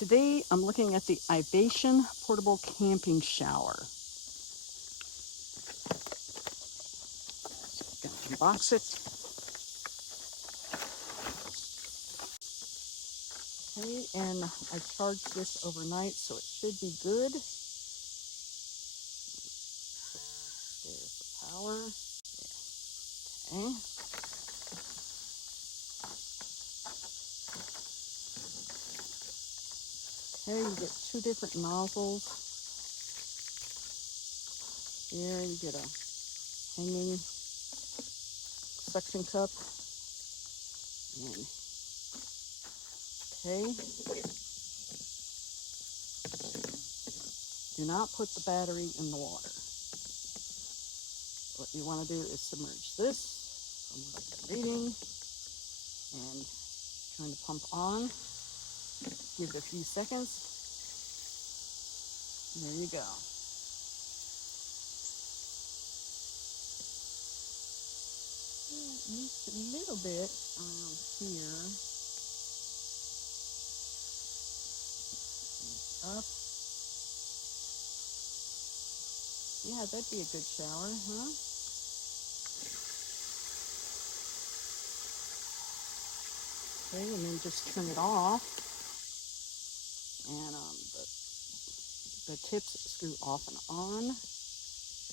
Today I'm looking at the Ivation portable camping shower. Gonna unbox it. Okay, and I charged this overnight, so it should be good. There's the power. There. Okay. Okay, you get two different nozzles. Here you get a hanging suction cup. And okay. Do not put the battery in the water. What you want to do is submerge this, from what I've been reading, and turn the pump on. Give it a few seconds. And there you go. It needs a little bit around here. Up. Yeah, that'd be a good shower, huh? Okay, and then just turn it off. And the tips screw off and on.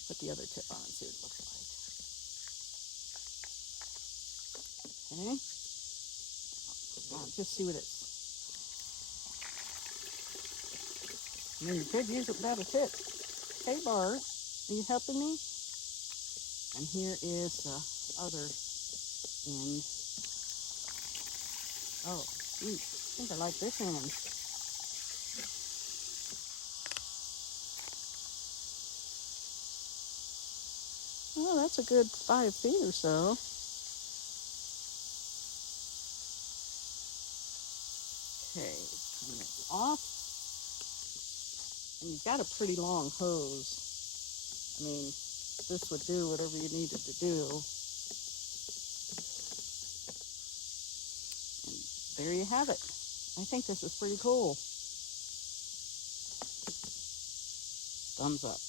Put the other tip on and see what it looks like. Okay. Just see what it's. I mean, you could use it without a tip. Hey, Bart, are you helping me? And here is the other end. Oh, sweet. I think I like this end. Oh, that's a good 5 feet or so. Okay, turn this off. And you've got a pretty long hose. I mean, this would do whatever you needed to do. And there you have it. I think this is pretty cool. Thumbs up.